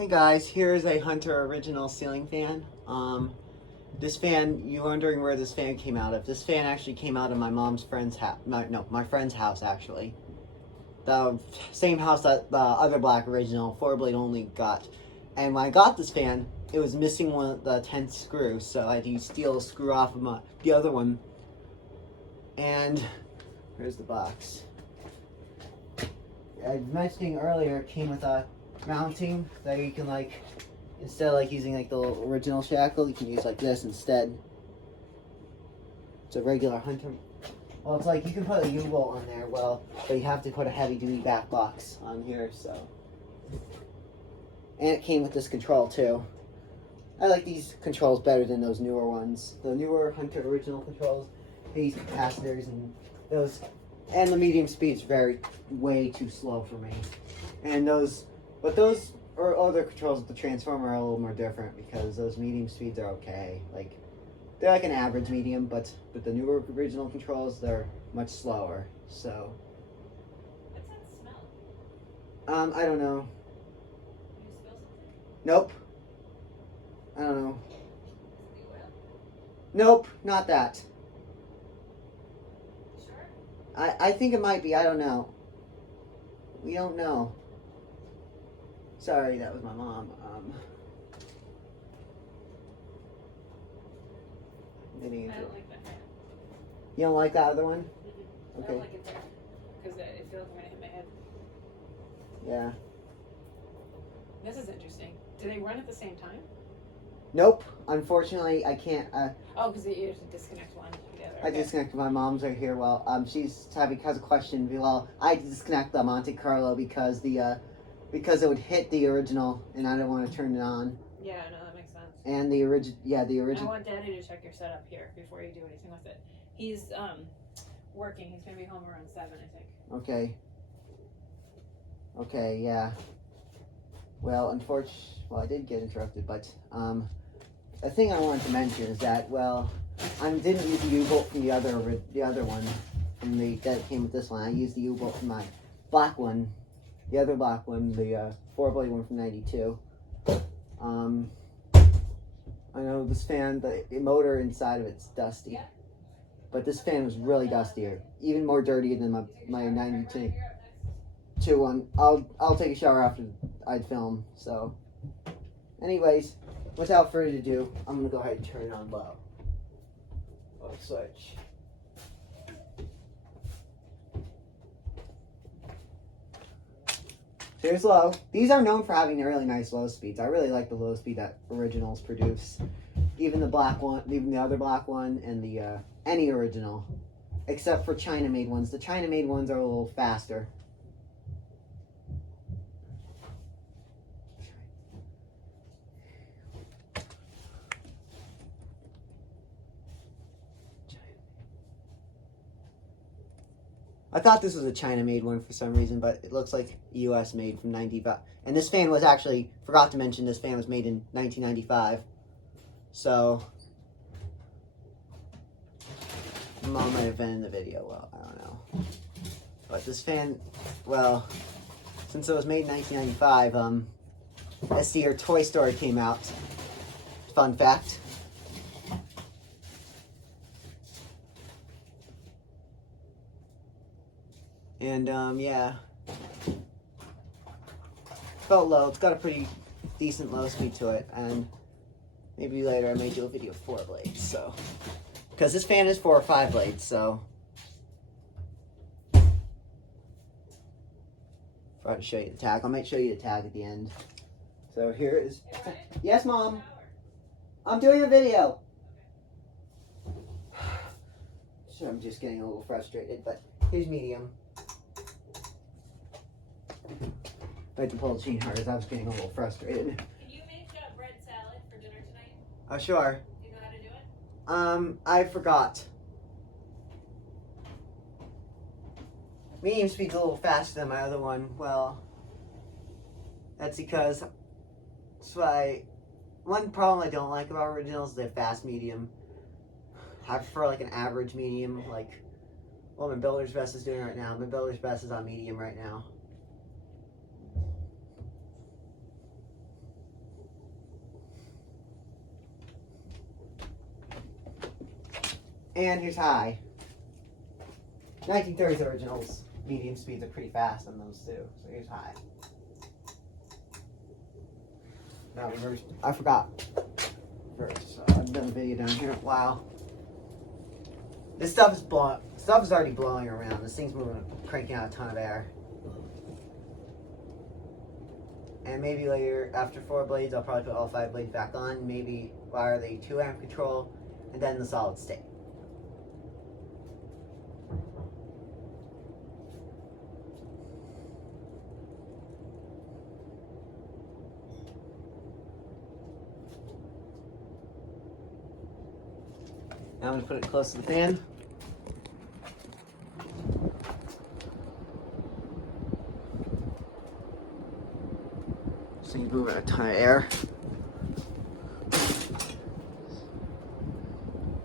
Hey guys, here's a Hunter original ceiling fan. This fan, you're wondering where this fan came out of. This fan actually came out of my mom's friend's house. My friend's house actually. The same house that the other black original 4-blade only got. And when I got this fan, it was missing one of the 10th screw, so I had to steal a screw off of the other one. And here's the box. I was mentioning earlier, it came with a mounting that you can instead of using the original shackle, you can use this instead. It's a regular Hunter. Well, it's you can put a U-bolt on there, but you have to put a heavy duty back box on here, so. And it came with this control too. I like these controls better than those newer ones. The newer Hunter original controls, these capacitors and those, and the medium speed's way too slow for me. And those or other controls with the transformer are a little more different because those medium speeds are okay. They're like an average medium, but with the newer original controls, they're much slower. So. What's that smell? I don't know. You smell something? Nope. I don't know. Is it the oil? Nope, not that. You sure? I think it might be. I don't know. We don't know. Sorry, that was my mom. I don't like that fan. You don't like that other one? I Okay. don't like it there. Because it feels like I'm going to hit my head. Yeah. This is interesting. Do they run at the same time? Nope. Unfortunately, I can't. Oh, because you have to disconnect one from the other. I disconnected my mom's right here. Well, has a question. Well, I disconnect the Monte Carlo because it would hit the original, and I don't want to turn it on. Yeah, no, that makes sense. And the original. I want Daddy to check your setup here before you do anything with it. He's working. He's going to be home around 7, I think. Okay. Okay. Yeah. Well, I did get interrupted, but a thing I wanted to mention is that I didn't use the U-bolt from the other one that came with this one. I used the U-bolt from my black one, the other black one, the 4-blade one from '92. I know this fan, the motor inside of it's dusty, but this fan was really dustier, even more dirty than my '92 one. I'll take a shower after I film. So, anyways, without further ado, I'm gonna go ahead and turn it on low. Oh, switch. Here's low. These are known for having really nice low speeds. I really like the low speed that originals produce. Even the black one, even the other black one, and the any original, except for China-made ones. The China-made ones are a little faster. I thought this was a China-made one for some reason, but it looks like U.S. made from '95. And this fan was actually, forgot to mention, this fan was made in 1995. So, Mom might have been in the video. Well, I don't know. But this fan, since it was made in 1995, this year Toy Story came out. Fun fact. And, yeah. Felt low. It's got a pretty decent low speed to it. And maybe later I may do a video of 4 blades, so. Because this fan is 4 or 5 blades, so. Try to show you the tag. I might show you the tag at the end. So here is. Yes, Mom. I'm doing a video. So I'm just getting a little frustrated, but here's medium. I had to pull the chain hard as I was getting a little frustrated. Can you make bread salad for dinner tonight? Sure. Do you know how to do it? I forgot. Medium speed's a little faster than my other one. Well, that's because one problem I don't like about originals is they're fast medium. I prefer an average medium, what my Builder's Best is doing right now. My Builder's Best is on medium right now. And here's high. 1930s originals. Medium speeds are pretty fast on those too. So here's high. Now reverse. I forgot. Reverse. I've done a video down here. Wow. This stuff is blowing. Stuff is already blowing around. This thing's moving, cranking out a ton of air. And maybe later, after 4 blades, I'll probably put all 5 blades back on. Maybe wire the 2 amp control, and then the solid state. Now I'm going to put it close to the fan. This thing's moving a ton of air.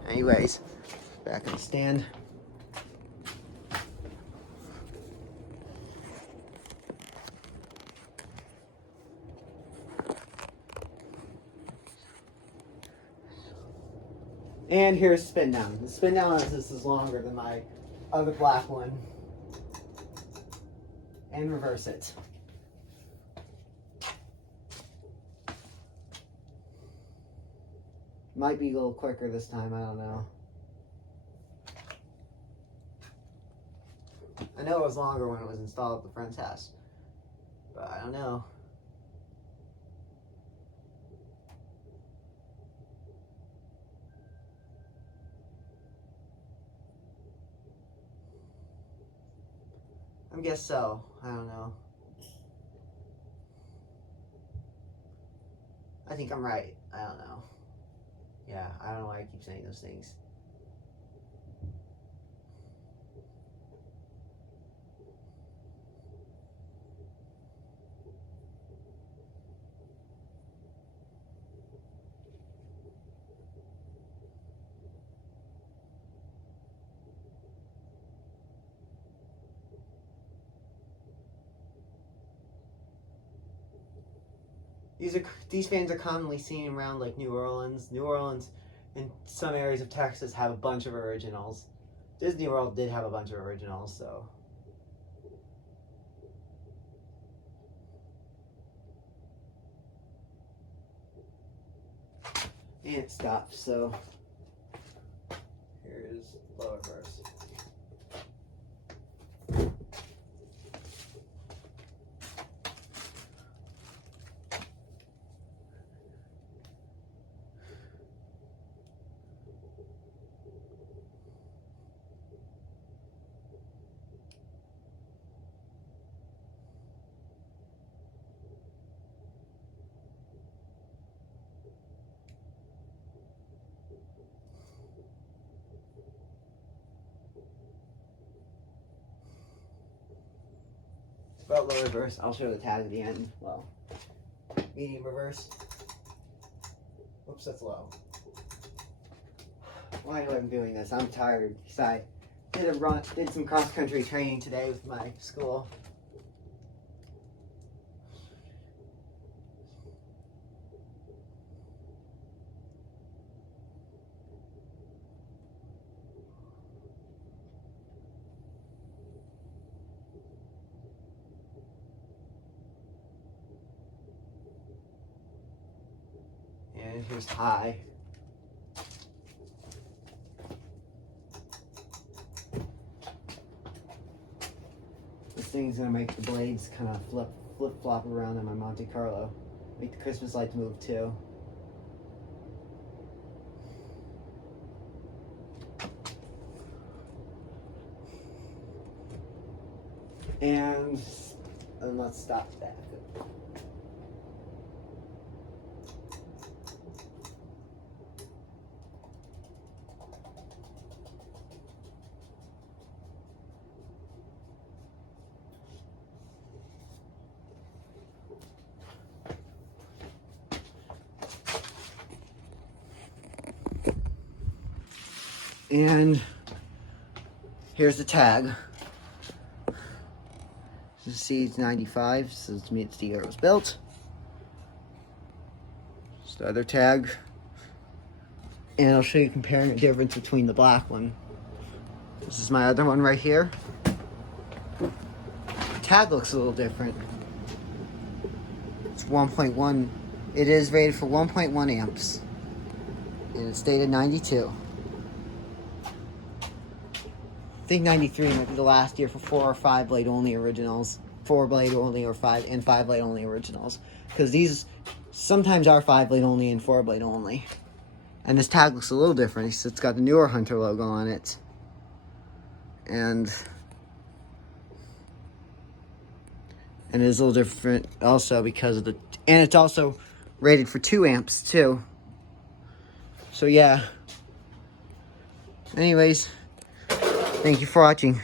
Anyways, back in the stand. And here's spin down. The spin down on this is longer than my other black one. And reverse it. Might be a little quicker this time, I don't know. I know it was longer when it was installed at the friend's house, but I don't know. I guess so. I don't know. I think I'm right. I don't know. Yeah, I don't know why I keep saying those things. These fans are commonly seen around like New Orleans. New Orleans and some areas of Texas have a bunch of originals. Disney World did have a bunch of originals, so. And it stopped, so here's lower verse. About low reverse, I'll show the tag at the end. Well, medium reverse. Oops, that's low. Why am I doing this? I'm tired. I did some cross country training today with my school. And here's high. This thing's gonna make the blades kind of flip-flop around in my Monte Carlo. Make the Christmas lights move too. And let's stop that. And here's the tag. You see it's 95, so it's means the year it was built. Just the other tag. And I'll show you comparing the difference between the black one. This is my other one right here. The tag looks a little different. It's 1.1. It is rated for 1.1 amps. And it's dated 92. I think 93 might be the last year for 4 or 5 blade only originals. 4 blade only or 5 and 5 blade only originals. Because these sometimes are 5 blade only and 4 blade only. And this tag looks a little different. It's got the newer Hunter logo on it. And it is a little different also because of the... And it's also rated for 2 amps too. So yeah. Anyways, thank you for watching.